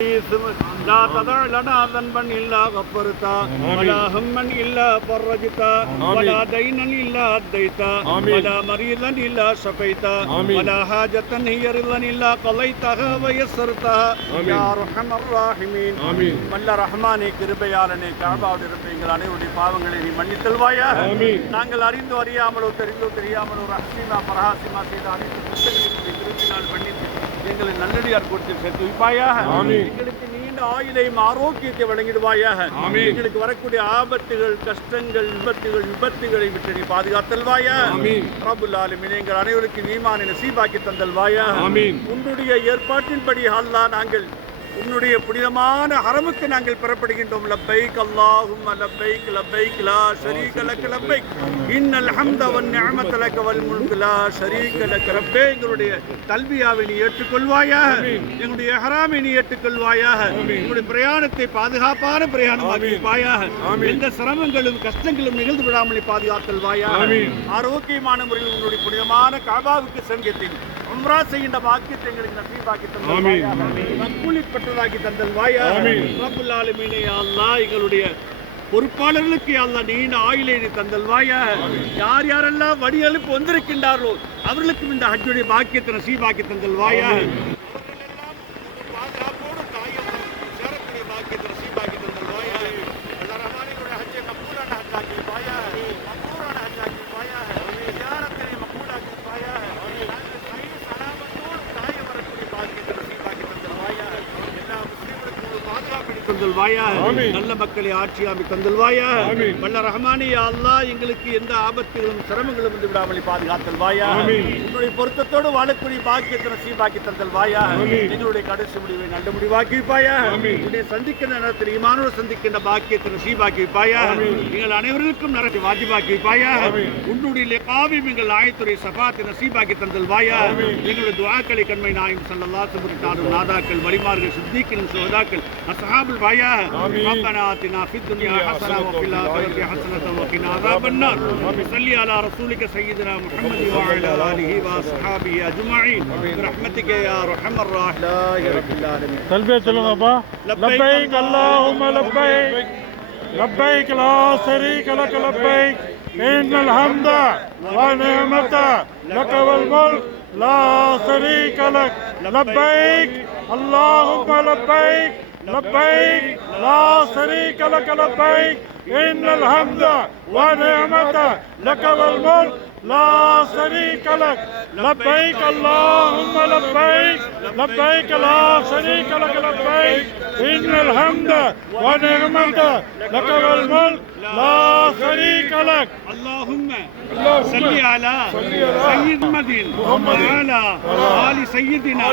لا تدع لنا ذنبا إلا غفرته ولا هما إلا فرجته ولا دينا إلا أديته ولا مريضا إلا شفيته ولا حاجة هي رضا إلا قضيتها ويسرتها يا أرحم الراحمين வல்ல ரஹ்மானே கிருபையாளனே கஅபாவுடைய ரப்பே எங்கள் அனைவருடைய பாவங்களை நீ மன்னித்தல்வாயாக. நாங்கள் அறிந்தோ அறியாமலோ தெரிந்தோ தெரியாமலோ ரஹ்மீமா பரஹாசிமா செய்த அனைத்து குற்றங்களையும் திருப்பினால் மன்னித்து எங்களை நல்லடியார் கூட்டத்தில் சேர்த்து வைப்பாயாக. எங்களுக்கு நீண்ட ஆயுளையும் ஆரோக்கியத்தை வழங்கிடுவாயாக. எங்களுக்கு வரக்கூடிய ஆபத்துகள் கஷ்டங்கள் விபத்துகளை விட்டு நீ பாதுகாத்தல்வாயாக. ரப்புல் ஆலமீன் எங்கள் அனைவருக்கு ஈமானை நசீபாக்கி தந்தல்வாயாக. உன்னுடைய ஏற்பாட்டின்படி அல்லாஹ் நாங்கள் உன்னுடைய புனிதமான ஹரமுக்கு நாங்கள் பெறப்படுகின்றோம். லப்பைக் அல்லாஹும்ம லப்பைக் லப்பைக் லா ஷரீக லக லப்பைக் இன்னல் ஹம்த வன் நிஅமத லக வல் முல்கு லா ஷரீக லக. ரப்பே எங்களுடைய தல்பியாவை நீ ஏற்றுக்கொள்வாயாக. எங்களுடைய இஹ்ராமை நீ ஏற்றுக்கொள்வாயாக. எங்களுடைய பிரயாணத்தை பாதுகாப்பான பிரயாணமாக்குவாயாக. எந்த சிரமங்களும் கஷ்டங்களும் நிகழ்ந்து விடாமல் பாதுகாத்தல்வாயாக. ஆரோக்கியமான முறையில் உன்னுடைய புனிதமான கஅபாவுக்கு சென்று உம்ரா செய்கின்ற பாக்கியத்தை எங்களுக்கு நசீபாக்கி தந்தல்வாயாக. கூலிப்பட்டதாக்கி தந்தல்வாயாக. ரப்புல் ஆலமீனே யா அல்லாஹ் எங்களுடைய பொறுப்பாளர்களுக்கு யா அல்லாஹ் நீண்ட ஆயுளை நீ தந்தல்வாயாக. யார் யாரெல்லாம் வழி அனுப்பி வந்திருக்கின்றார்களோ அவர்களுக்கும் இந்த ஹஜ்ஜுடைய பாக்கியத்தை நசீபாக்கி தந்தல்வாயாக. பாதுகாப்போடு தாயம் சேரக்கூடிய பாக்கியத்தை நசீபாக்கி தந்தல்வாயாக. அல்லாஹ் ரஹ்மானுடைய ஹஜ்ஜை மக்பூலான ஹஜ்ஜாக்கி வைப்பாயாக. மக்பூலான ஹஜ்ஜாக்கி வைப்பாயாக. ஜியாரத்தை மக்பூலாக்கி வைப்பாயாக. நல்ல மக்களை ஆட்சி அமைத்து தந்தல்வாயாக. வல்ல ரஹ்மானே யா அல்லாஹ் எங்களுக்கு எந்த ஆபத்துகளும் சிரமங்களும் வந்து விடாமல் பாதுகாத்தல்வாயாக. உன்னுடைய பொருத்தத்தோடு வாழக்கூடிய பாக்கியத்தை நசீபாக்கி தந்தல்வாயாக. எங்களுடைய கடைசி முடிவை நல்ல முடிவாக்கி வைப்பாயாக. உன்னை சந்திக்கின்ற நேரத்தில் ஈமானோடு சந்திக்கின்ற பாக்கியத்தை நசீபாக்கி வைப்பாயாக. எங்கள் அனைவருக்கும் நரத்தை வாஜிபாக்கி வைப்பாயாக. உன்னுடைய லிகாவில் எங்கள் ஆயத்துறை சஃபாத்தை நசீபாக்கி தந்தல்வாயாக. எங்களுடைய துஆக்களை கண்மை நாயம் ஸல்லல்லாஹு அலைஹி வஸல்லம் நாதாக்கள் வலிமார்கள் சித்திகீன் சுஹதாக்கள் அஸ்ஹாபுல் பாயா. ربنا آتنا في الدنيا حسنة وفي الآخرة حسنة وقنا عذاب النار. صل على رسولك سيدنا محمد وعلى آله وأصحابه أجمعين برحمتك يا أرحم الراحمين يا رب العالمين. تلبية الغبا لبيك اللهم لبيك لبيك لا شريك لك لبيك إن الحمد والنعمة لك والملك لا شريك لك لبيك اللهم لبيك لبيك لا شريك لك لبيك إن الحمد والنعمة لك والملك لا شريك لك لبيك اللهم لبيك لبيك لا شريك لك لبيك إن الحمد والنعمة لك والملك لا شريك لك. اللهم صل على سيد محمد وعلى آل سيدنا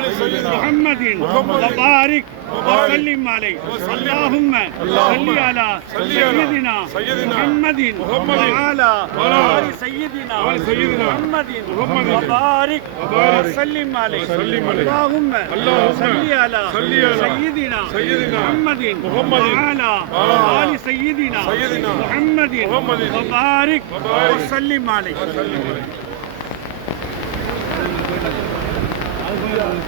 محمد وبارك وسلم عليه. اللهم صل على سيدنا محمد وعلى آل سيدنا محمد وبارك وسلم عليه. اللهم صل على سيدنا محمد وعلى آل سيدنا محمد وبارك وسلم عليه.